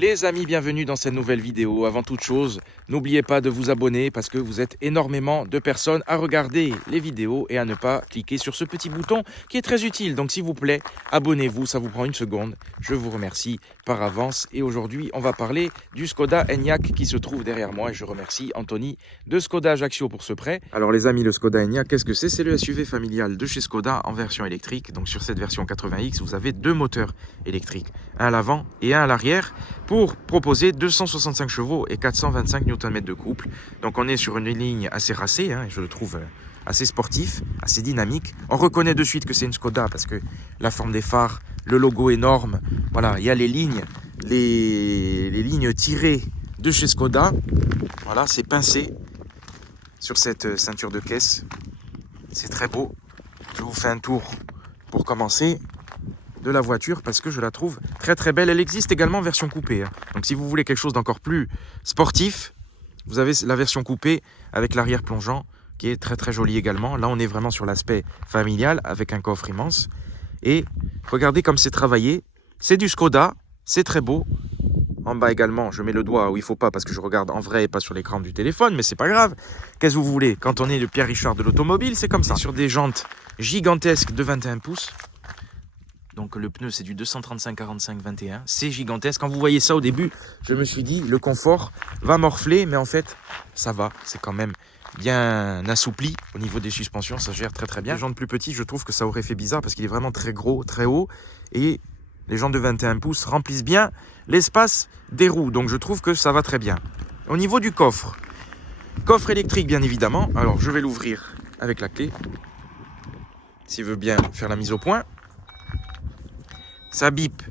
Les amis, bienvenue dans cette nouvelle vidéo. Avant toute chose, n'oubliez pas de vous abonner parce que vous êtes énormément de personnes à regarder les vidéos et à ne pas cliquer sur ce petit bouton qui est très utile. Donc s'il vous plaît, abonnez-vous, ça vous prend une seconde. Je vous remercie par avance. Et aujourd'hui, on va parler du Skoda Enyaq qui se trouve derrière moi. Et je remercie Anthony de Skoda Ajaccio pour ce prêt. Alors les amis, le Skoda Enyaq, qu'est-ce que c'est? C'est le SUV familial de chez Skoda en version électrique. Donc sur cette version 80X, vous avez deux moteurs électriques, un à l'avant et un à l'arrière, pour proposer 265 chevaux et 425 Nm de couple. Donc on est sur une ligne assez racée, hein, je le trouve assez sportif, assez dynamique. On reconnaît de suite que c'est une Skoda parce que la forme des phares, le logo énorme, voilà, il y a les lignes tirées de chez Skoda. Voilà, c'est pincé sur cette ceinture de caisse. C'est très beau. Je vous fais un tour pour commencer de la voiture parce que je la trouve très très belle. Elle existe également en version coupée, hein. Donc si vous voulez quelque chose d'encore plus sportif, vous avez la version coupée avec l'arrière plongeant qui est très très jolie également. Là on est vraiment sur l'aspect familial avec un coffre immense. Et regardez comme c'est travaillé. C'est du Skoda, c'est très beau. En bas également, je mets le doigt où il ne faut pas parce que je regarde en vrai et pas sur l'écran du téléphone, mais c'est pas grave. Qu'est-ce que vous voulez? Quand on est le Pierre Richard de l'automobile, c'est comme ça. Sur des jantes gigantesques de 21 pouces. Donc le pneu c'est du 235/45/21, c'est gigantesque. Quand vous voyez ça au début, je me suis dit le confort va morfler, mais en fait ça va, c'est quand même bien assoupli au niveau des suspensions, ça gère très très bien. Les jantes plus petites, je trouve que ça aurait fait bizarre parce qu'il est vraiment très gros, très haut, et les jantes de 21 pouces remplissent bien l'espace des roues, donc je trouve que ça va très bien. Au niveau du coffre électrique bien évidemment, alors je vais l'ouvrir avec la clé, s'il veut bien faire la mise au point. Ça bip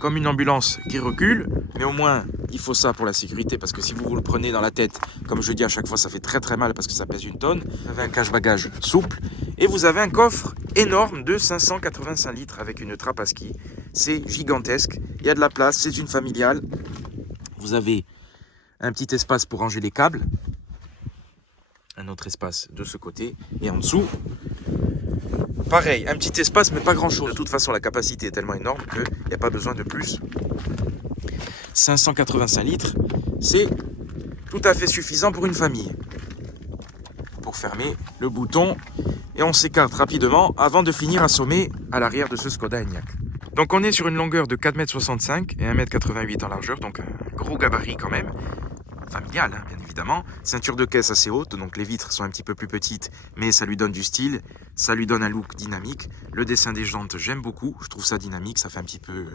comme une ambulance qui recule, mais au moins il faut ça pour la sécurité parce que si vous le prenez dans la tête, comme je dis à chaque fois, ça fait très très mal parce que ça pèse une tonne. Vous avez un cache-bagages souple et vous avez un coffre énorme de 585 litres avec une trappe à ski. C'est gigantesque, il y a de la place, c'est une familiale. Vous avez un petit espace pour ranger les câbles, un autre espace de ce côté et en dessous. Pareil, un petit espace mais pas grand chose. De toute façon la capacité est tellement énorme qu'il n'y a pas besoin de plus. 585 litres, c'est tout à fait suffisant pour une famille. Pour fermer le bouton et on s'écarte rapidement avant de finir assommé à l'arrière de ce Skoda Enyaq. Donc on est sur une longueur de 4,65 m et 1,88 m en largeur, donc un gros gabarit quand même. Familial, hein, bien évidemment. Ceinture de caisse assez haute, donc les vitres sont un petit peu plus petites, mais ça lui donne du style, ça lui donne un look dynamique. Le dessin des jantes, j'aime beaucoup, je trouve ça dynamique, ça fait un petit peu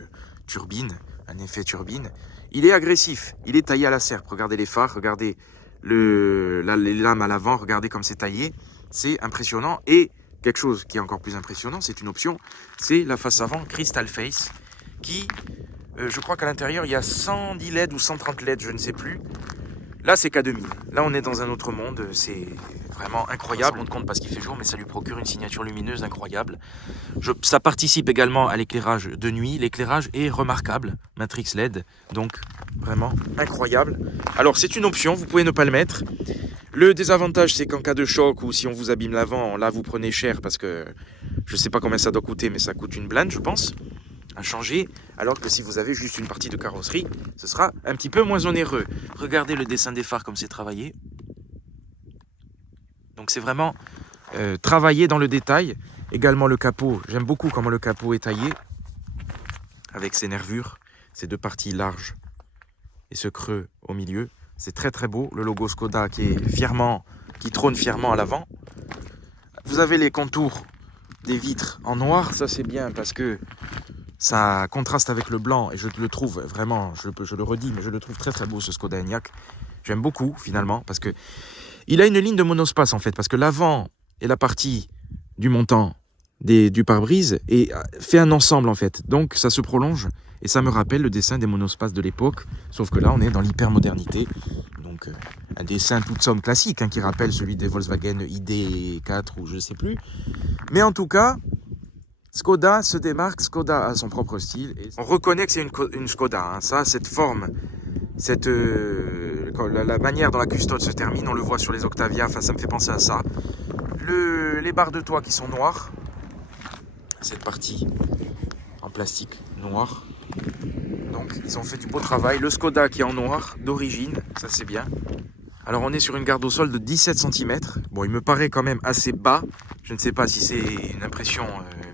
turbine, un effet turbine. Il est agressif, il est taillé à la serpe. Regardez les phares, regardez les lames à l'avant, regardez comme c'est taillé, c'est impressionnant. Et quelque chose qui est encore plus impressionnant, c'est une option, c'est la face avant Crystal Face, qui, je crois qu'à l'intérieur, il y a 110 LED ou 130 LED, je ne sais plus. Là, c'est K2000. Là, on est dans un autre monde. C'est vraiment incroyable. On se rend compte parce qu'il fait jour, mais ça lui procure une signature lumineuse incroyable. Ça participe également à l'éclairage de nuit. L'éclairage est remarquable. Matrix LED. Donc, vraiment incroyable. Alors, c'est une option. Vous pouvez ne pas le mettre. Le désavantage, c'est qu'en cas de choc ou si on vous abîme l'avant, là, vous prenez cher parce que je ne sais pas combien ça doit coûter, mais ça coûte une blinde, je pense, à changer, alors que si vous avez juste une partie de carrosserie, ce sera un petit peu moins onéreux. Regardez le dessin des phares comme c'est travaillé. Donc c'est vraiment travaillé dans le détail. Également le capot, j'aime beaucoup comment le capot est taillé, avec ses nervures, ces deux parties larges et ce creux au milieu. C'est très très beau, le logo Skoda qui trône fièrement à l'avant. Vous avez les contours des vitres en noir, ça c'est bien parce que ça contraste avec le blanc et je le trouve vraiment, je le redis, mais je le trouve très très beau ce Skoda Enyaq. J'aime beaucoup finalement parce que il a une ligne de monospace en fait, parce que l'avant et la partie du montant du pare-brise et fait un ensemble en fait. Donc ça se prolonge et ça me rappelle le dessin des monospaces de l'époque, sauf que là on est dans l'hypermodernité. Donc un dessin toute somme classique hein, qui rappelle celui des Volkswagen ID4 ou je ne sais plus. Mais en tout cas, Skoda se démarque, Skoda a son propre style. Et on reconnaît que c'est une Skoda. Hein. Ça, cette forme, la manière dont la custode se termine, on le voit sur les Octavia, enfin, ça me fait penser à ça. Les barres de toit qui sont noires. Cette partie en plastique noir. Donc ils ont fait du beau travail. Le Skoda qui est en noir d'origine, ça c'est bien. Alors on est sur une garde au sol de 17 cm. Bon, il me paraît quand même assez bas. Je ne sais pas si c'est une impression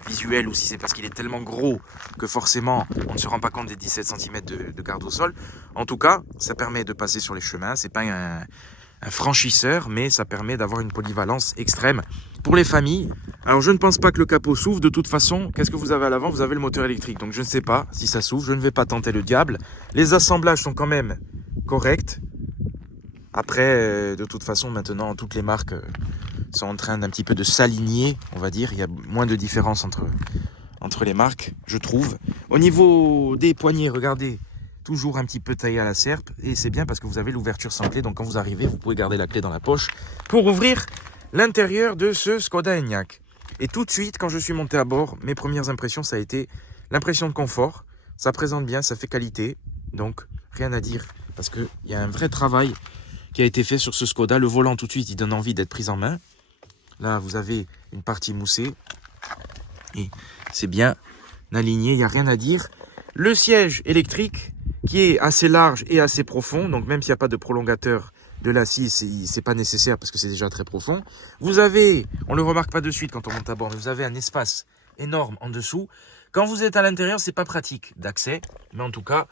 visuelle ou si c'est parce qu'il est tellement gros que forcément on ne se rend pas compte des 17 cm de garde au sol. En tout cas, ça permet de passer sur les chemins. C'est pas un franchisseur, mais ça permet d'avoir une polyvalence extrême pour les familles. Alors je ne pense pas que le capot s'ouvre. De toute façon, qu'est-ce que vous avez à l'avant? Vous avez le moteur électrique. Donc je ne sais pas si ça s'ouvre. Je ne vais pas tenter le diable. Les assemblages sont quand même corrects. Après, de toute façon, maintenant, toutes les marques sont en train d'un petit peu de s'aligner, on va dire. Il y a moins de différence entre les marques, je trouve. Au niveau des poignées, regardez, toujours un petit peu taillé à la serpe. Et c'est bien parce que vous avez l'ouverture sans clé. Donc quand vous arrivez, vous pouvez garder la clé dans la poche pour ouvrir l'intérieur de ce Skoda Enyaq. Et tout de suite, quand je suis monté à bord, mes premières impressions, ça a été l'impression de confort. Ça présente bien, ça fait qualité. Donc, rien à dire parce qu'il y a un vrai travail qui a été fait sur ce Skoda. Le volant, tout de suite, il donne envie d'être pris en main. Là, vous avez une partie moussée. Et c'est bien aligné, il n'y a rien à dire. Le siège électrique, qui est assez large et assez profond. Donc, même s'il n'y a pas de prolongateur de l'assise, c'est pas nécessaire parce que c'est déjà très profond. Vous avez, on ne le remarque pas de suite quand on monte à bord, mais vous avez un espace énorme en dessous. Quand vous êtes à l'intérieur, c'est pas pratique d'accès. Mais en tout cas,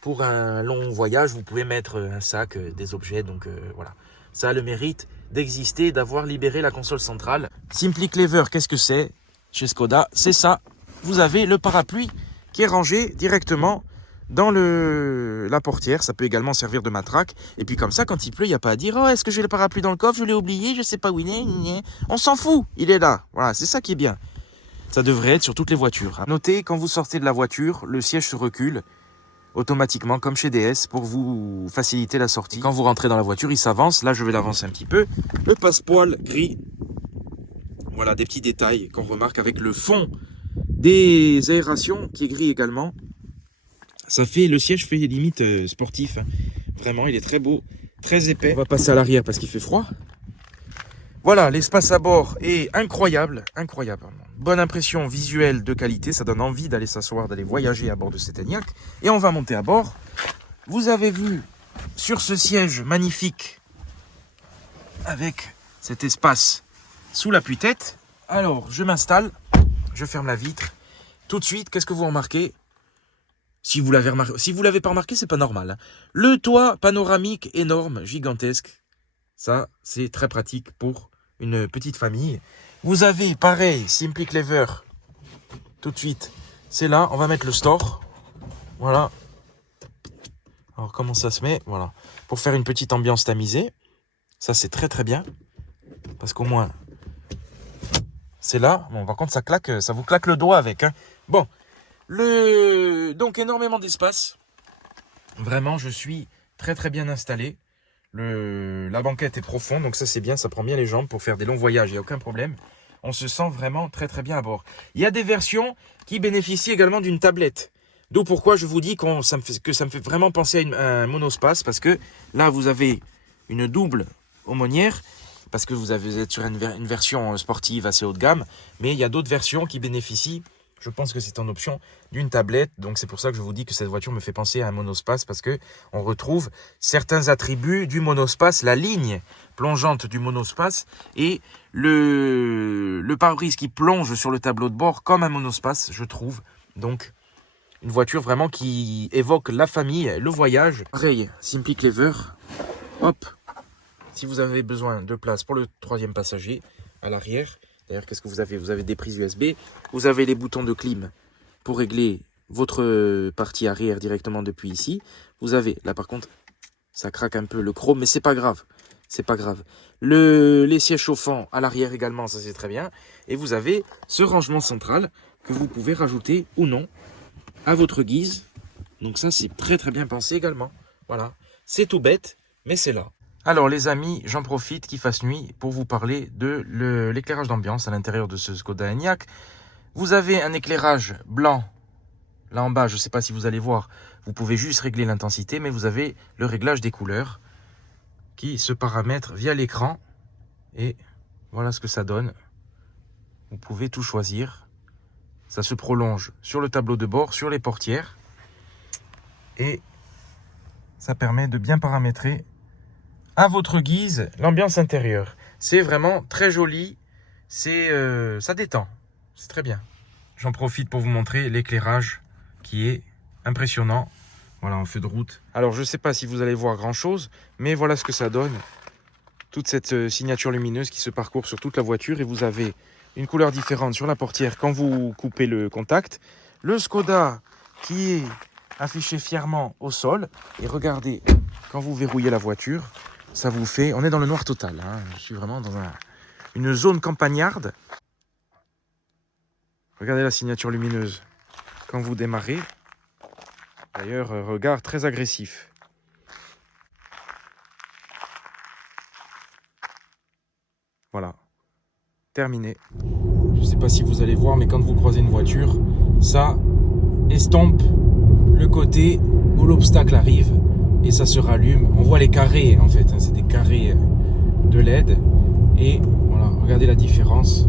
pour un long voyage, vous pouvez mettre un sac, des objets, donc voilà. Ça a le mérite d'exister, d'avoir libéré la console centrale. Simply Clever, qu'est-ce que c'est chez Skoda? C'est ça. Vous avez le parapluie qui est rangé directement dans la portière. Ça peut également servir de matraque. Et puis comme ça, quand il pleut, il n'y a pas à dire « Oh, est-ce que j'ai le parapluie dans le coffre? Je l'ai oublié, je ne sais pas où il est. » On s'en fout, il est là. Voilà, c'est ça qui est bien. Ça devrait être sur toutes les voitures. Notez, quand vous sortez de la voiture, le siège se recule automatiquement comme chez DS pour vous faciliter la sortie. Quand vous rentrez dans la voiture, il s'avance. Là, je vais l'avancer un petit peu. Le passepoil gris. Voilà, des petits détails qu'on remarque avec le fond des aérations qui est gris également. Ça fait, le siège fait limite sportif. Hein. Vraiment, il est très beau, très épais. On va passer à l'arrière parce qu'il fait froid. Voilà, l'espace à bord est incroyable, incroyable. Bonne impression visuelle de qualité, ça donne envie d'aller s'asseoir, d'aller voyager à bord de cet Enyaq. Et on va monter à bord. Vous avez vu sur ce siège magnifique, avec cet espace sous l'appui-tête. Alors, je m'installe, je ferme la vitre. Tout de suite, qu'est-ce que vous remarquez? Si vous l'avez remarqué, si vous l'avez pas remarqué, c'est pas normal. Hein. Le toit panoramique énorme, gigantesque. Ça, c'est très pratique pour une petite famille. Vous avez, pareil, Simply Clever. Tout de suite, c'est là. On va mettre le store. Voilà. Alors, comment ça se met? Voilà. Pour faire une petite ambiance tamisée. Ça, c'est très, très bien. Parce qu'au moins, c'est là. Bon, par contre, ça claque, ça vous claque le doigt avec. Hein. Bon. Donc, énormément d'espace. Vraiment, je suis très, très bien installé. La banquette est profonde, donc ça c'est bien, ça prend bien les jambes pour faire des longs voyages, il n'y a aucun problème. On se sent vraiment très très bien à bord. Il y a des versions qui bénéficient également d'une tablette. D'où pourquoi je vous dis que ça me fait vraiment penser à un monospace, parce que là vous avez une double aumônière, parce que vous êtes sur une version sportive assez haut de gamme, mais il y a d'autres versions qui bénéficient, je pense que c'est en option, d'une tablette. Donc c'est pour ça que je vous dis que cette voiture me fait penser à un monospace, parce que on retrouve certains attributs du monospace, la ligne plongeante du monospace et le pare-brise qui plonge sur le tableau de bord comme un monospace, je trouve. Donc une voiture vraiment qui évoque la famille, le voyage. Pareil, Simply Clever. Hop, si vous avez besoin de place pour le troisième passager à l'arrière. D'ailleurs, qu'est-ce que vous avez? Vous avez des prises USB, vous avez les boutons de clim pour régler votre partie arrière directement depuis ici. Vous avez, là par contre, ça craque un peu le chrome, mais c'est pas grave. C'est pas grave. Les sièges chauffants à l'arrière également, ça c'est très bien. Et vous avez ce rangement central que vous pouvez rajouter ou non à votre guise. Donc ça, c'est très très bien pensé également. Voilà, c'est tout bête, mais c'est là. Alors les amis, j'en profite qu'il fasse nuit pour vous parler de l'éclairage d'ambiance à l'intérieur de ce Skoda Enyaq. Vous avez un éclairage blanc, là en bas, je ne sais pas si vous allez voir, vous pouvez juste régler l'intensité, mais vous avez le réglage des couleurs qui se paramètre via l'écran. Et voilà ce que ça donne. Vous pouvez tout choisir. Ça se prolonge sur le tableau de bord, sur les portières. et ça permet de bien paramétrer à votre guise l'ambiance intérieure. C'est vraiment très joli, ça détend, c'est très bien. J'en profite pour vous montrer l'éclairage qui est impressionnant. Voilà, en feu de route. Alors, je ne sais pas si vous allez voir grand-chose, mais voilà ce que ça donne. Toute cette signature lumineuse qui se parcourt sur toute la voiture. Et vous avez une couleur différente sur la portière quand vous coupez le contact. Le Skoda qui est affiché fièrement au sol. Et regardez, quand vous verrouillez la voiture, ça vous fait... On est dans le noir total. Hein. Je suis vraiment dans une zone campagnarde. Regardez la signature lumineuse quand vous démarrez. D'ailleurs, regard très agressif. Voilà, terminé. Je ne sais pas si vous allez voir, mais quand vous croisez une voiture, ça estompe le côté où l'obstacle arrive et ça se rallume. On voit les carrés en fait, hein, c'est des carrés de LED. Et voilà, regardez la différence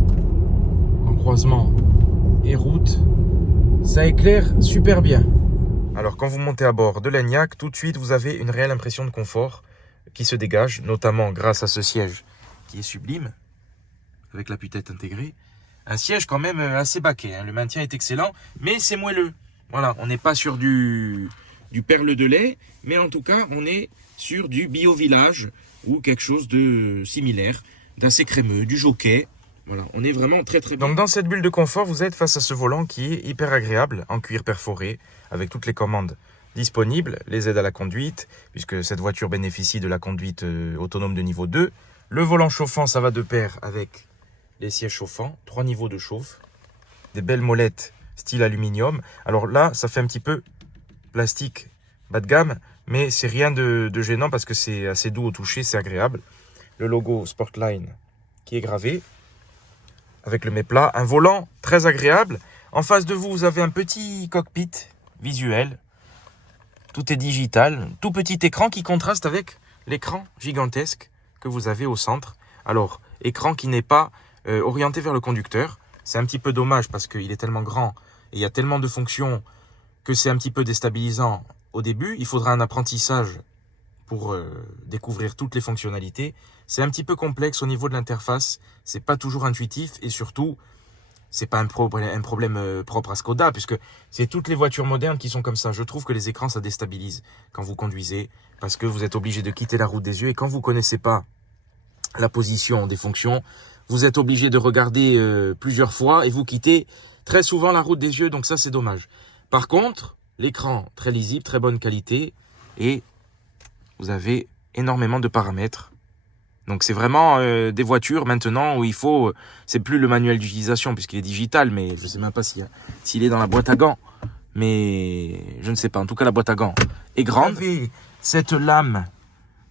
en croisement et route. Ça éclaire super bien. Alors quand vous montez à bord de l'Enyaq, tout de suite vous avez une réelle impression de confort qui se dégage, notamment grâce à ce siège qui est sublime, avec la l'appui-tête intégrée. Un siège quand même assez baquet, hein. Le maintien est excellent, mais c'est moelleux. Voilà, on n'est pas sur du perle de lait, mais en tout cas on est sur du bio-village ou quelque chose de similaire, d'assez crémeux, du jockey. Voilà, on est vraiment très très bien. Donc dans cette bulle de confort, vous êtes face à ce volant qui est hyper agréable, en cuir perforé, avec toutes les commandes disponibles, les aides à la conduite, puisque cette voiture bénéficie de la conduite autonome de niveau 2. Le volant chauffant, ça va de pair avec les sièges chauffants, 3 niveaux de chauffe, des belles molettes style aluminium. Alors là, ça fait un petit peu plastique bas de gamme, mais c'est rien de gênant parce que c'est assez doux au toucher, c'est agréable. Le logo Sportline qui est gravé, avec le méplat, un volant très agréable. En face de vous, vous avez un petit cockpit visuel. Tout est digital, tout petit écran qui contraste avec l'écran gigantesque que vous avez au centre. Alors, écran qui n'est pas orienté vers le conducteur. C'est un petit peu dommage parce qu'il est tellement grand et il y a tellement de fonctions que c'est un petit peu déstabilisant au début. Il faudra un apprentissage pour découvrir toutes les fonctionnalités. C'est un petit peu complexe au niveau de l'interface, c'est pas toujours intuitif et surtout, c'est pas un problème propre à Skoda puisque c'est toutes les voitures modernes qui sont comme ça. Je trouve que les écrans, ça déstabilise quand vous conduisez parce que vous êtes obligé de quitter la route des yeux et quand vous connaissez pas la position des fonctions, vous êtes obligé de regarder plusieurs fois et vous quittez très souvent la route des yeux, donc ça c'est dommage. Par contre, l'écran très lisible, très bonne qualité et vous avez énormément de paramètres. Donc c'est vraiment des voitures maintenant où il faut... c'est plus le manuel d'utilisation puisqu'il est digital, mais je ne sais même pas s'il est dans la boîte à gants. Mais je ne sais pas. En tout cas, la boîte à gants est grande. Vous avez cette lame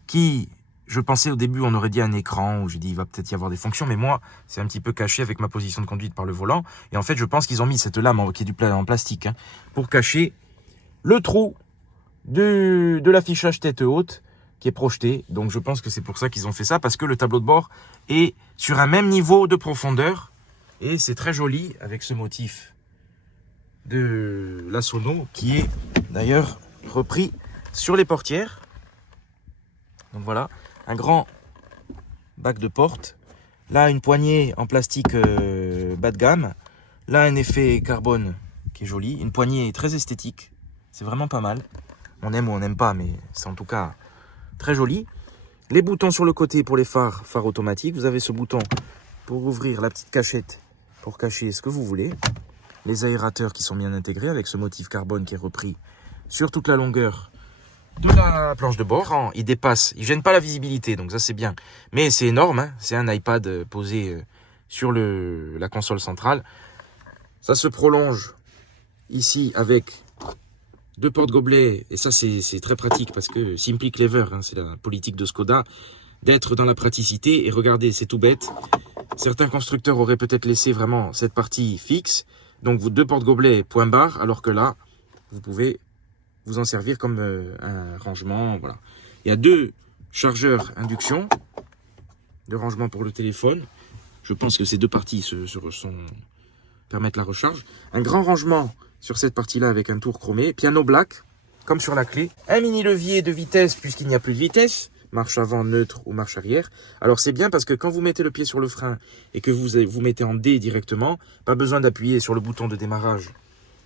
qui, je pensais au début, on aurait dit un écran où j'ai dit il va peut-être y avoir des fonctions. Mais moi, c'est un petit peu caché avec ma position de conduite par le volant. Et en fait, je pense qu'ils ont mis cette lame qui est en plastique hein, pour cacher le trou de l'affichage tête haute qui est projeté. Donc je pense que c'est pour ça qu'ils ont fait ça, parce que le tableau de bord est sur un même niveau de profondeur et c'est très joli avec ce motif de la Sono qui est d'ailleurs repris sur les portières. Donc voilà, un grand bac de porte, là une poignée en plastique bas de gamme, là un effet carbone qui est joli, une poignée très esthétique, c'est vraiment pas mal. On aime ou on n'aime pas, mais c'est en tout cas très joli. Les boutons sur le côté pour les phares automatiques. Vous avez ce bouton pour ouvrir la petite cachette pour cacher ce que vous voulez. Les aérateurs qui sont bien intégrés avec ce motif carbone qui est repris sur toute la longueur de la planche de bord. Il dépasse, il ne gêne pas la visibilité, donc ça c'est bien. Mais c'est énorme, hein. C'est un iPad posé sur la console centrale. Ça se prolonge ici avec 2 porte-gobelets, et ça c'est très pratique parce que Simply Clever, hein, c'est la politique de Skoda, d'être dans la praticité. Et regardez, c'est tout bête. Certains constructeurs auraient peut-être laissé vraiment cette partie fixe, donc vous 2 porte-gobelets point barre, alors que là, vous pouvez vous en servir comme un rangement. Voilà. Il y a 2 chargeurs induction, de rangement pour le téléphone. Je pense que ces 2 parties permettent la recharge. Un grand rangement sur cette partie-là avec un tour chromé. Piano black, comme sur la clé. Un mini levier de vitesse puisqu'il n'y a plus de vitesse. Marche avant, neutre ou marche arrière. Alors c'est bien parce que quand vous mettez le pied sur le frein et que vous mettez en D directement, pas besoin d'appuyer sur le bouton de démarrage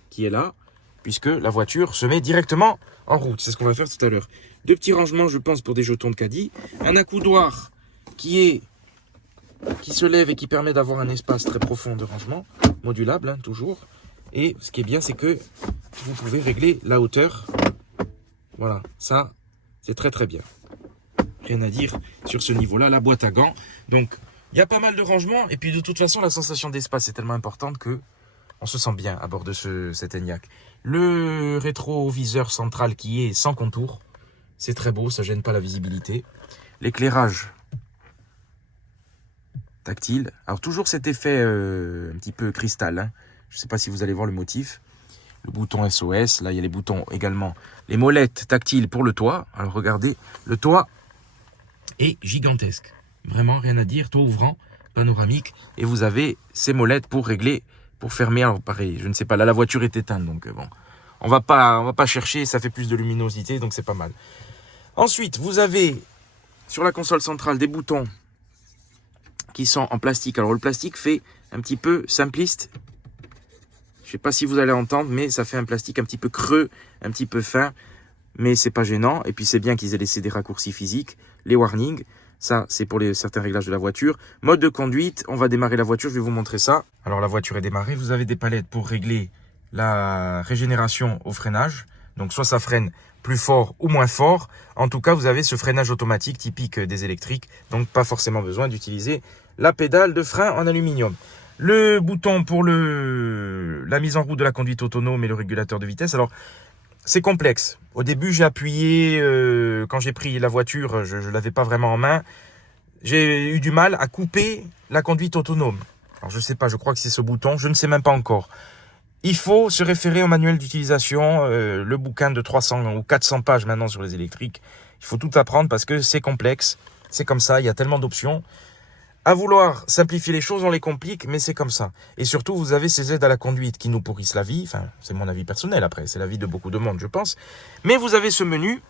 qui est là, puisque la voiture se met directement en route. C'est ce qu'on va faire tout à l'heure. 2 petits rangements, je pense, pour des jetons de caddie. Un accoudoir qui se lève et qui permet d'avoir un espace très profond de rangement, modulable, hein, toujours. Et ce qui est bien, c'est que vous pouvez régler la hauteur. Voilà, ça, c'est très très bien. Rien à dire sur ce niveau-là, la boîte à gants. Donc, il y a pas mal de rangements. Et puis, de toute façon, la sensation d'espace est tellement importante que on se sent bien à bord de cet Enyaq. Le rétroviseur central qui est sans contour. C'est très beau, ça gêne pas la visibilité. L'éclairage tactile. Alors, toujours cet effet un petit peu cristal. Hein. Je ne sais pas si vous allez voir le motif. Le bouton SOS. Là, il y a les boutons également. Les molettes tactiles pour le toit. Alors, regardez, le toit est gigantesque. Vraiment, rien à dire. Toit ouvrant, panoramique. Et vous avez ces molettes pour régler, pour fermer. Alors, pareil, je ne sais pas. Là, la voiture est éteinte. Donc, bon, on va pas chercher. Ça fait plus de luminosité. Donc, c'est pas mal. Ensuite, vous avez sur la console centrale des boutons qui sont en plastique. Alors, le plastique fait un petit peu simpliste. Je ne sais pas si vous allez entendre, mais ça fait un plastique un petit peu creux, un petit peu fin. Mais c'est pas gênant. Et puis, c'est bien qu'ils aient laissé des raccourcis physiques. Les warnings, ça, c'est pour certains réglages de la voiture. Mode de conduite, on va démarrer la voiture. Je vais vous montrer ça. Alors, la voiture est démarrée. Vous avez des palettes pour régler la régénération au freinage. Donc, soit ça freine plus fort ou moins fort. En tout cas, vous avez ce freinage automatique typique des électriques. Donc, pas forcément besoin d'utiliser la pédale de frein en aluminium. Le bouton pour la mise en route de la conduite autonome et le régulateur de vitesse. Alors, c'est complexe. Au début, j'ai appuyé, quand j'ai pris la voiture, je ne l'avais pas vraiment en main. J'ai eu du mal à couper la conduite autonome. Alors, je ne sais pas, je crois que c'est ce bouton. Je ne sais même pas encore. Il faut se référer au manuel d'utilisation, le bouquin de 300 ou 400 pages maintenant sur les électriques. Il faut tout apprendre parce que c'est complexe. C'est comme ça, il y a tellement d'options. À vouloir simplifier les choses, on les complique, mais c'est comme ça. Et surtout, vous avez ces aides à la conduite qui nous pourrissent la vie. Enfin, c'est mon avis personnel après, c'est l'avis de beaucoup de monde, je pense. Mais vous avez ce menu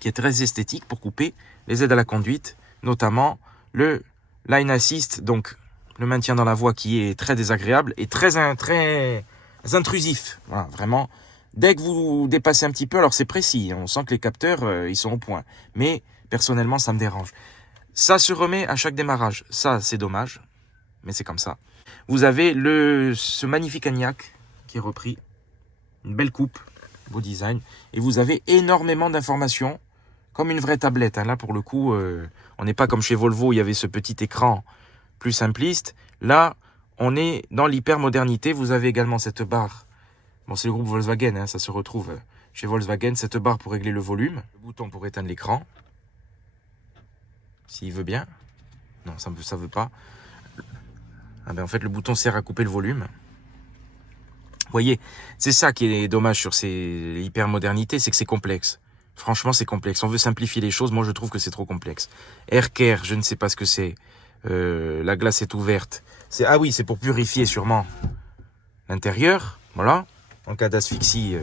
qui est très esthétique pour couper les aides à la conduite, notamment le Line Assist, donc le maintien dans la voie qui est très désagréable et très intrusif. Voilà, vraiment. Dès que vous dépassez un petit peu, alors c'est précis, on sent que les capteurs, ils sont au point. Mais personnellement, ça me dérange. Ça se remet à chaque démarrage. Ça, c'est dommage, mais c'est comme ça. Vous avez ce magnifique Enyaq qui est repris. Une belle coupe, beau design. Et vous avez énormément d'informations, comme une vraie tablette. Hein. Là, pour le coup, on n'est pas comme chez Volvo, il y avait ce petit écran plus simpliste. Là, on est dans l'hyper-modernité. Vous avez également cette barre. Bon, c'est le groupe Volkswagen, hein, ça se retrouve chez Volkswagen. Cette barre pour régler le volume. Le bouton pour éteindre l'écran. S'il veut bien. Non, ça veut pas. Ah ben en fait, le bouton sert à couper le volume. Vous voyez, c'est ça qui est dommage sur ces hyper-modernités, c'est que c'est complexe. Franchement, c'est complexe. On veut simplifier les choses. Moi, je trouve que c'est trop complexe. AirCare, je ne sais pas ce que c'est. La glace est ouverte. Ah oui, c'est pour purifier sûrement l'intérieur. Voilà. En cas d'asphyxie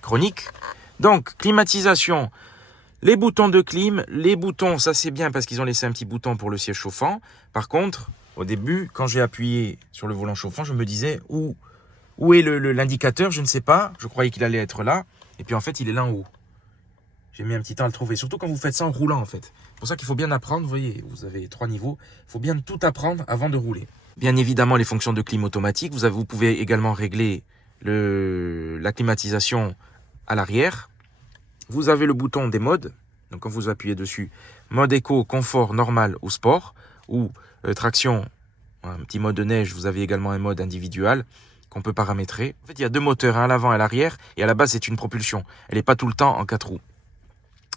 chronique. Donc, climatisation. Les boutons de clim, les boutons, ça c'est bien parce qu'ils ont laissé un petit bouton pour le siège chauffant. Par contre, au début, quand j'ai appuyé sur le volant chauffant, je me disais où est l'indicateur, je ne sais pas. Je croyais qu'il allait être là. Et puis en fait, il est là en haut. J'ai mis un petit temps à le trouver. Surtout quand vous faites ça en roulant en fait. C'est pour ça qu'il faut bien apprendre. Vous voyez, vous avez 3 niveaux. Il faut bien tout apprendre avant de rouler. Bien évidemment, les fonctions de clim automatique. Vous pouvez également régler la climatisation à l'arrière. Vous avez le bouton des modes, donc quand vous appuyez dessus, mode éco, confort, normal ou sport, ou traction, un petit mode de neige, vous avez également un mode individuel qu'on peut paramétrer. En fait, il y a 2 moteurs, un à l'avant et à l'arrière, et à la base, c'est une propulsion. Elle n'est pas tout le temps en 4 roues.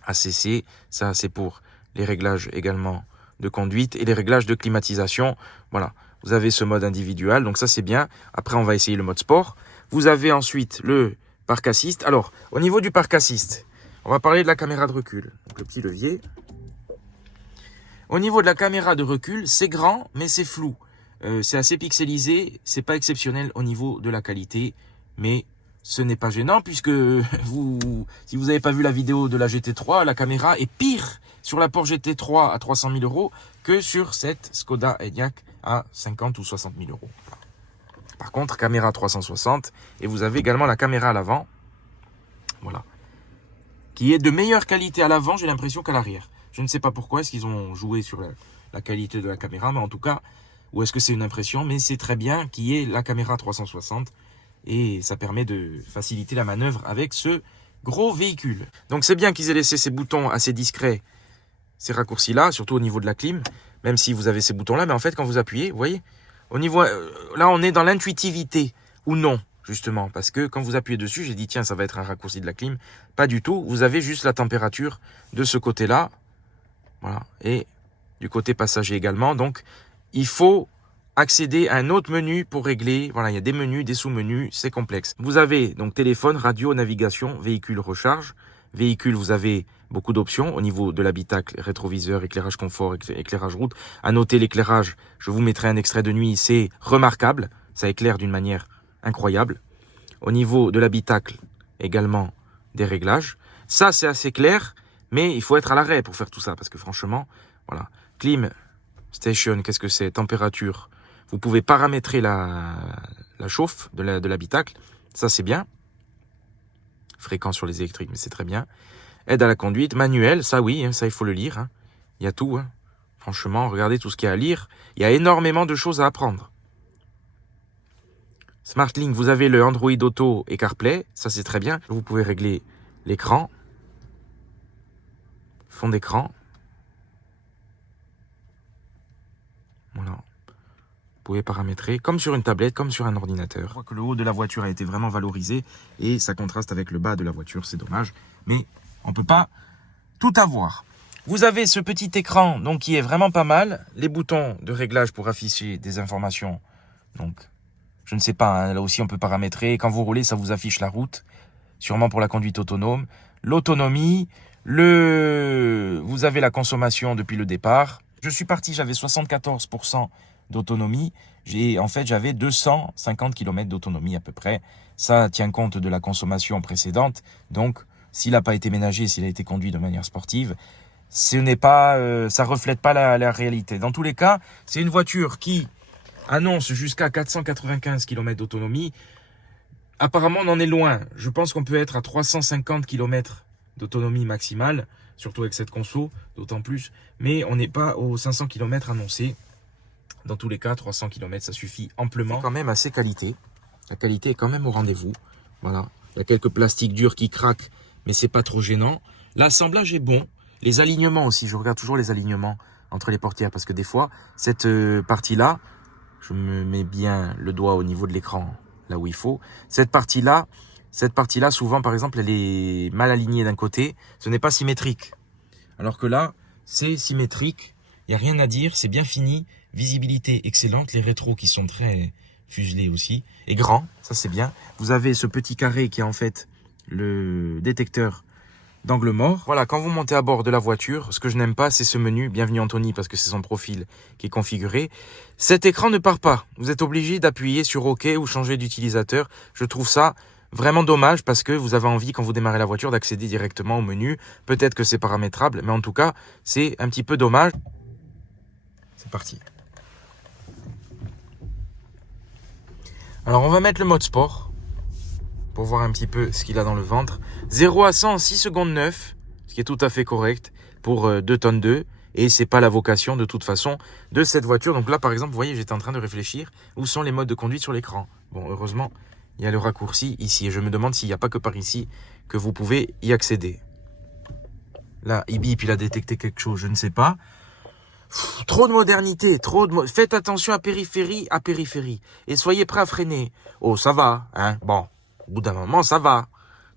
ACC, ça c'est pour les réglages également de conduite et les réglages de climatisation. Voilà, vous avez ce mode individuel, donc ça c'est bien. Après, on va essayer le mode sport. Vous avez ensuite le parc assist. Alors, au niveau du parc assist, on va parler de la caméra de recul. Donc le petit levier. Au niveau de la caméra de recul, c'est grand, mais c'est flou. C'est assez pixelisé. C'est pas exceptionnel au niveau de la qualité. Mais ce n'est pas gênant puisque si vous n'avez pas vu la vidéo de la GT3, la caméra est pire sur la Porsche GT3 à 300 000 € que sur cette Skoda Enyaq à 50 ou 60 000 €. Par contre, caméra 360 et vous avez également la caméra à l'avant, voilà, qui est de meilleure qualité à l'avant, j'ai l'impression, qu'à l'arrière. Je ne sais pas pourquoi, est-ce qu'ils ont joué sur la qualité de la caméra, mais en tout cas, ou est-ce que c'est une impression, mais c'est très bien qu'il y ait la caméra 360 et ça permet de faciliter la manœuvre avec ce gros véhicule. Donc c'est bien qu'ils aient laissé ces boutons assez discrets, ces raccourcis-là, surtout au niveau de la clim, même si vous avez ces boutons-là, mais en fait, quand vous appuyez, vous voyez, au niveau, là, on est dans l'intuitivité, ou non, justement, parce que quand vous appuyez dessus, j'ai dit, tiens, ça va être un raccourci de la clim. Pas du tout, vous avez juste la température de ce côté-là, voilà, et du côté passager également. Donc, il faut accéder à un autre menu pour régler, voilà, il y a des menus, des sous-menus, c'est complexe. Vous avez donc téléphone, radio, navigation, véhicule, recharge. Véhicule, vous avez beaucoup d'options au niveau de l'habitacle, rétroviseur, éclairage confort, éclairage route. À noter l'éclairage, je vous mettrai un extrait de nuit, c'est remarquable, ça éclaire d'une manière incroyable. Au niveau de l'habitacle, également des réglages. Ça, c'est assez clair, mais il faut être à l'arrêt pour faire tout ça, parce que franchement, voilà. Clim Station, qu'est-ce que c'est? Température. Vous pouvez paramétrer la chauffe de l'habitacle, ça c'est bien. Fréquence sur les électriques, mais c'est très bien. Aide à la conduite, manuel, ça oui, ça il faut le lire. Hein. Il y a tout. Hein. Franchement, regardez tout ce qu'il y a à lire. Il y a énormément de choses à apprendre. SmartLink, vous avez le Android Auto et CarPlay, ça c'est très bien. Vous pouvez régler l'écran, fond d'écran. Voilà. Vous pouvez paramétrer comme sur une tablette, comme sur un ordinateur. Je crois que le haut de la voiture a été vraiment valorisé et ça contraste avec le bas de la voiture, c'est dommage. Mais on ne peut pas tout avoir. Vous avez ce petit écran donc, qui est vraiment pas mal. Les boutons de réglage pour afficher des informations. Donc, je ne sais pas, hein, là aussi on peut paramétrer. Quand vous roulez, ça vous affiche la route. Sûrement pour la conduite autonome. L'autonomie, vous avez la consommation depuis le départ. Je suis parti, j'avais 74% d'autonomie. En fait, j'avais 250 km d'autonomie à peu près. Ça tient compte de la consommation précédente. Donc, s'il n'a pas été ménagé, s'il a été conduit de manière sportive, ce n'est pas, ça reflète pas la réalité. Dans tous les cas, c'est une voiture qui annonce jusqu'à 495 km d'autonomie. Apparemment, on en est loin. Je pense qu'on peut être à 350 km d'autonomie maximale, surtout avec cette conso, d'autant plus. Mais on n'est pas aux 500 km annoncés. Dans tous les cas, 300 km, ça suffit amplement. C'est quand même assez qualité. La qualité est quand même au rendez-vous. Voilà. Il y a quelques plastiques durs qui craquent, mais c'est pas trop gênant. L'assemblage est bon. Les alignements aussi, je regarde toujours les alignements entre les portières parce que des fois, cette partie-là, je me mets bien le doigt au niveau de l'écran, là où il faut. Cette partie-là, souvent, par exemple, elle est mal alignée d'un côté. Ce n'est pas symétrique. Alors que là, c'est symétrique. Il n'y a rien à dire, c'est bien fini. Visibilité excellente. Les rétros qui sont très fuselés aussi. Et grands, ça c'est bien. Vous avez ce petit carré qui est en fait le détecteur d'angle mort. Voilà, quand vous montez à bord de la voiture, ce que je n'aime pas, c'est ce menu. Bienvenue Anthony, parce que c'est son profil qui est configuré. Cet écran ne part pas. Vous êtes obligé d'appuyer sur OK ou changer d'utilisateur. Je trouve ça vraiment dommage parce que vous avez envie, quand vous démarrez la voiture, d'accéder directement au menu. Peut-être que c'est paramétrable, mais en tout cas, c'est un petit peu dommage. C'est parti. Alors, on va mettre le mode sport pour voir un petit peu ce qu'il a dans le ventre. 0 à 100 en 6 secondes 9, ce qui est tout à fait correct pour 2 tonnes 2. Et c'est pas la vocation de toute façon de cette voiture. Donc là, par exemple, vous voyez, j'étais en train de réfléchir où sont les modes de conduite sur l'écran. Bon, heureusement, il y a le raccourci ici. Et je me demande s'il n'y a pas que par ici que vous pouvez y accéder. Là, il bip, il a détecté quelque chose, je ne sais pas. Trop de modernité, faites attention à périphérie. Et soyez prêts à freiner. Oh, ça va, hein. Bon, au bout d'un moment, ça va.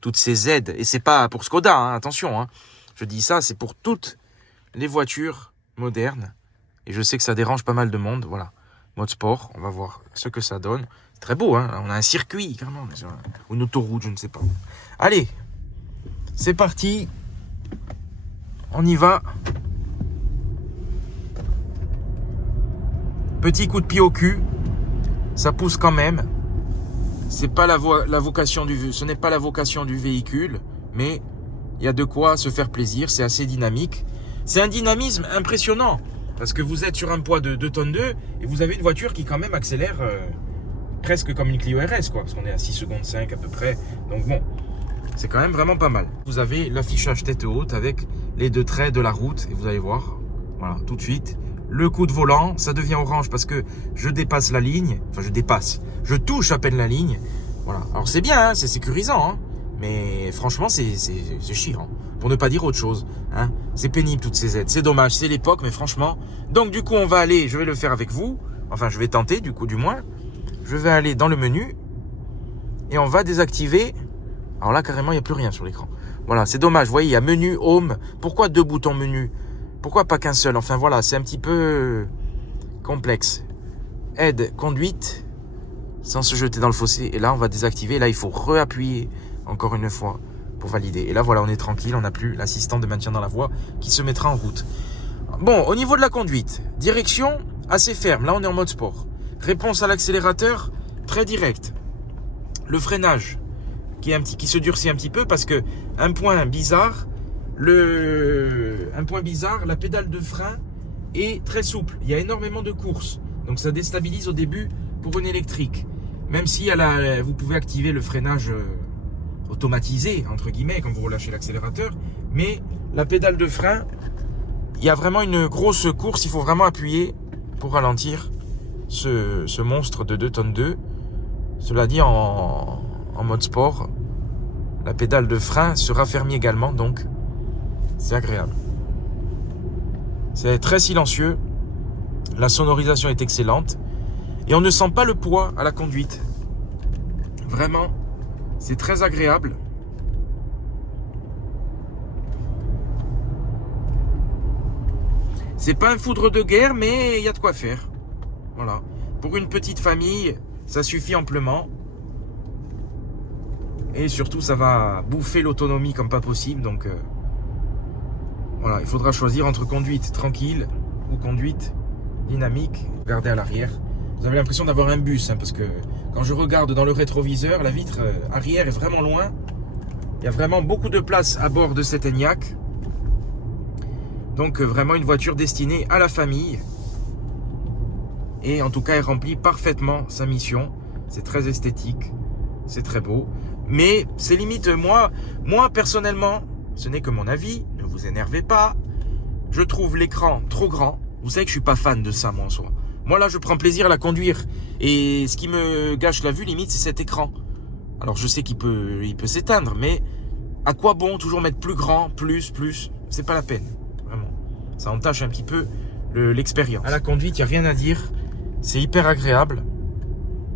Toutes ces aides. Et c'est pas pour Skoda, hein, attention. Hein. Je dis ça, c'est pour toutes les voitures modernes. Et je sais que ça dérange pas mal de monde. Voilà. Mode sport, on va voir ce que ça donne. C'est très beau, hein. On a un circuit, carrément. Ou une autoroute, je ne sais pas. Allez, c'est parti. On y va. Petit coup de pied au cul. Ça pousse quand même. c'est pas la vocation ce n'est pas la vocation du véhicule, mais il y a de quoi se faire plaisir, c'est assez dynamique. C'est un dynamisme impressionnant, parce que vous êtes sur un poids de 2 tonnes 2 et vous avez une voiture qui quand même accélère presque comme une Clio RS, quoi, parce qu'on est à 6 secondes 5 à peu près. Donc bon, c'est quand même vraiment pas mal. Vous avez l'affichage tête haute avec les 2 traits de la route, et vous allez voir, voilà, tout de suite. Le coup de volant, ça devient orange parce que je dépasse la ligne. Enfin, je touche à peine la ligne. Voilà. Alors c'est bien, hein, c'est sécurisant, hein, mais franchement, c'est chiant, pour ne pas dire autre chose. Hein. C'est pénible toutes ces aides. C'est dommage, c'est l'époque, mais franchement. Donc du coup, je vais le faire avec vous. Enfin, je vais tenter, du coup, du moins. Je vais aller dans le menu et on va désactiver. Alors là, carrément, il n'y a plus rien sur l'écran. Voilà, c'est dommage. Vous voyez, il y a menu, home. Pourquoi 2 boutons menu? Pourquoi pas qu'un seul? Enfin voilà, c'est un petit peu complexe. Aide, conduite, sans se jeter dans le fossé. Et là, on va désactiver. Là, il faut réappuyer encore une fois pour valider. Et là, voilà, on est tranquille. On n'a plus l'assistant de maintien dans la voie qui se mettra en route. Bon, au niveau de la conduite, direction assez ferme. Là, on est en mode sport. Réponse à l'accélérateur, très direct. Le freinage, qui se durcit un petit peu parce que un point bizarre, la pédale de frein est très souple. Il y a énormément de courses. Donc ça déstabilise au début pour une électrique. Même si vous pouvez activer le freinage automatisé, entre guillemets, quand vous relâchez l'accélérateur. Mais la pédale de frein, il y a vraiment une grosse course. Il faut vraiment appuyer pour ralentir ce monstre de 2 tonnes 2. Cela dit, en mode sport, la pédale de frein se raffermit également, donc c'est agréable. C'est très silencieux. La sonorisation est excellente. Et on ne sent pas le poids à la conduite. Vraiment, c'est très agréable. C'est pas un foudre de guerre, mais il y a de quoi faire. Voilà. Pour une petite famille, ça suffit amplement. Et surtout, ça va bouffer l'autonomie comme pas possible. Donc, voilà, il faudra choisir entre conduite tranquille ou conduite dynamique. Regardez à l'arrière. Vous avez l'impression d'avoir un bus, hein, parce que quand je regarde dans le rétroviseur, la vitre arrière est vraiment loin. Il y a vraiment beaucoup de place à bord de cette Enyaq. Donc, vraiment une voiture destinée à la famille. Et en tout cas, elle remplit parfaitement sa mission. C'est très esthétique, c'est très beau. Mais c'est limite, moi personnellement, ce n'est que mon avis, ne vous énervez pas. Je trouve l'écran trop grand. Vous savez que je suis pas fan de ça, moi, en soi. Moi, là, je prends plaisir à la conduire. Et ce qui me gâche la vue, limite, c'est cet écran. Alors, je sais qu'il peut s'éteindre, mais à quoi bon toujours mettre plus grand, plus, c'est pas la peine, vraiment. Ça entache un petit peu l'expérience. À la conduite, il n'y a rien à dire. C'est hyper agréable.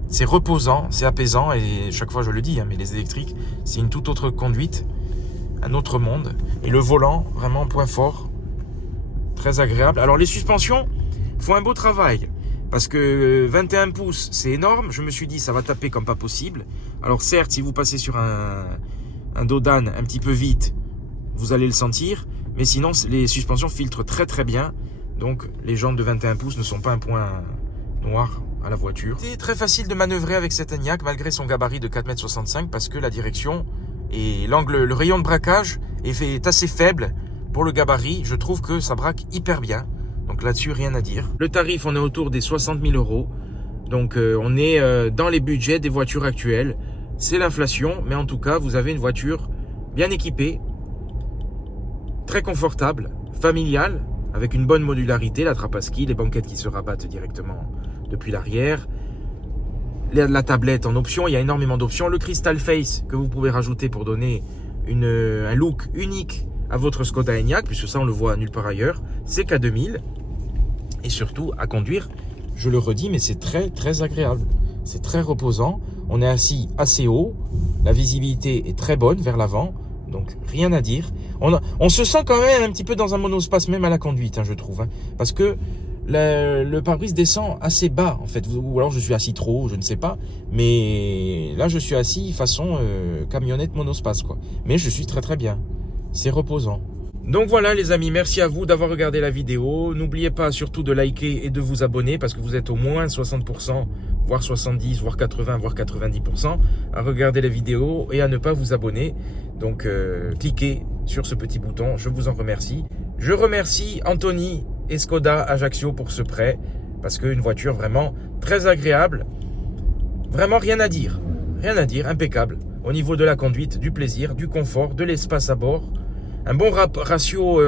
C'est reposant, c'est apaisant. Et chaque fois, je le dis, hein, mais les électriques, c'est une toute autre conduite. Un autre monde. Et le volant, vraiment, point fort. Très agréable. Alors, les suspensions font un beau travail. Parce que 21 pouces, c'est énorme. Je me suis dit, ça va taper comme pas possible. Alors certes, si vous passez sur un dos d'âne un petit peu vite, vous allez le sentir. Mais sinon, les suspensions filtrent très très bien. Donc, les jantes de 21 pouces ne sont pas un point noir à la voiture. C'est très facile de manœuvrer avec cette Enyaq, malgré son gabarit de 4,65 m, parce que la direction et l'angle, le rayon de braquage est assez faible pour le gabarit. Je trouve que ça braque hyper bien. Donc là-dessus, rien à dire. Le tarif, on est autour des 60 000 €. Donc on est dans les budgets des voitures actuelles. C'est l'inflation, mais en tout cas, vous avez une voiture bien équipée, très confortable, familiale, avec une bonne modularité, la trappe à ski, les banquettes qui se rabattent directement depuis l'arrière. La tablette en option, il y a énormément d'options. Le Crystal Face que vous pouvez rajouter pour donner un look unique à votre Skoda Enyaq, puisque ça on le voit nulle part ailleurs. C'est K2000. Et surtout, à conduire, je le redis, mais c'est très très agréable. C'est très reposant. On est assis assez haut. La visibilité est très bonne vers l'avant. Donc, rien à dire. On se sent quand même un petit peu dans un monospace, même à la conduite, hein, je trouve. Hein, parce que le pare-brise descend assez bas, en fait. Ou alors, je suis assis trop haut, je ne sais pas. Mais là, je suis assis façon camionnette monospace, quoi. Mais je suis très très bien. C'est reposant. Donc voilà les amis, merci à vous d'avoir regardé la vidéo. N'oubliez pas surtout de liker et de vous abonner parce que vous êtes au moins 60%, voire 70, voire 80, voire 90%, à regarder les vidéos et à ne pas vous abonner. Donc cliquez sur ce petit bouton, je vous en remercie. Je remercie Anthony et Skoda Ajaccio pour ce prêt, parce qu'une voiture vraiment très agréable. Vraiment rien à dire, impeccable. Au niveau de la conduite, du plaisir, du confort, de l'espace à bord. Un bon ratio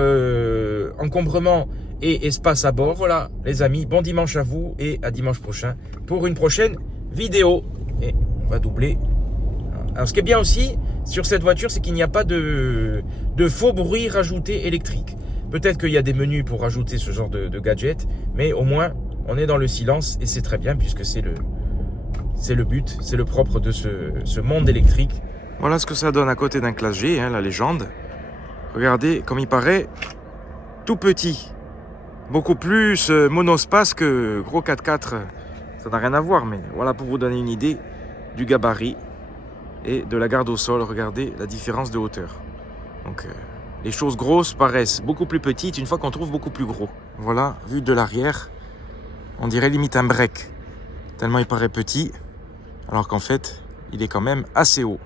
encombrement et espace à bord. Voilà les amis, bon dimanche à vous et à dimanche prochain pour une prochaine vidéo. Et on va doubler. Alors ce qui est bien aussi sur cette voiture, c'est qu'il n'y a pas de faux bruit rajouté électrique. Peut-être qu'il y a des menus pour rajouter ce genre de gadget, mais au moins on est dans le silence et c'est très bien puisque c'est le but, c'est le propre de ce monde électrique. Voilà ce que ça donne à côté d'un classe G, hein, la légende. Regardez comme il paraît tout petit. Beaucoup plus monospace que gros 4x4. Ça n'a rien à voir, mais voilà pour vous donner une idée du gabarit et de la garde au sol. Regardez la différence de hauteur. Donc les choses grosses paraissent beaucoup plus petites une fois qu'on trouve beaucoup plus gros. Voilà, vue de l'arrière, on dirait limite un break. Tellement il paraît petit, alors qu'en fait, il est quand même assez haut.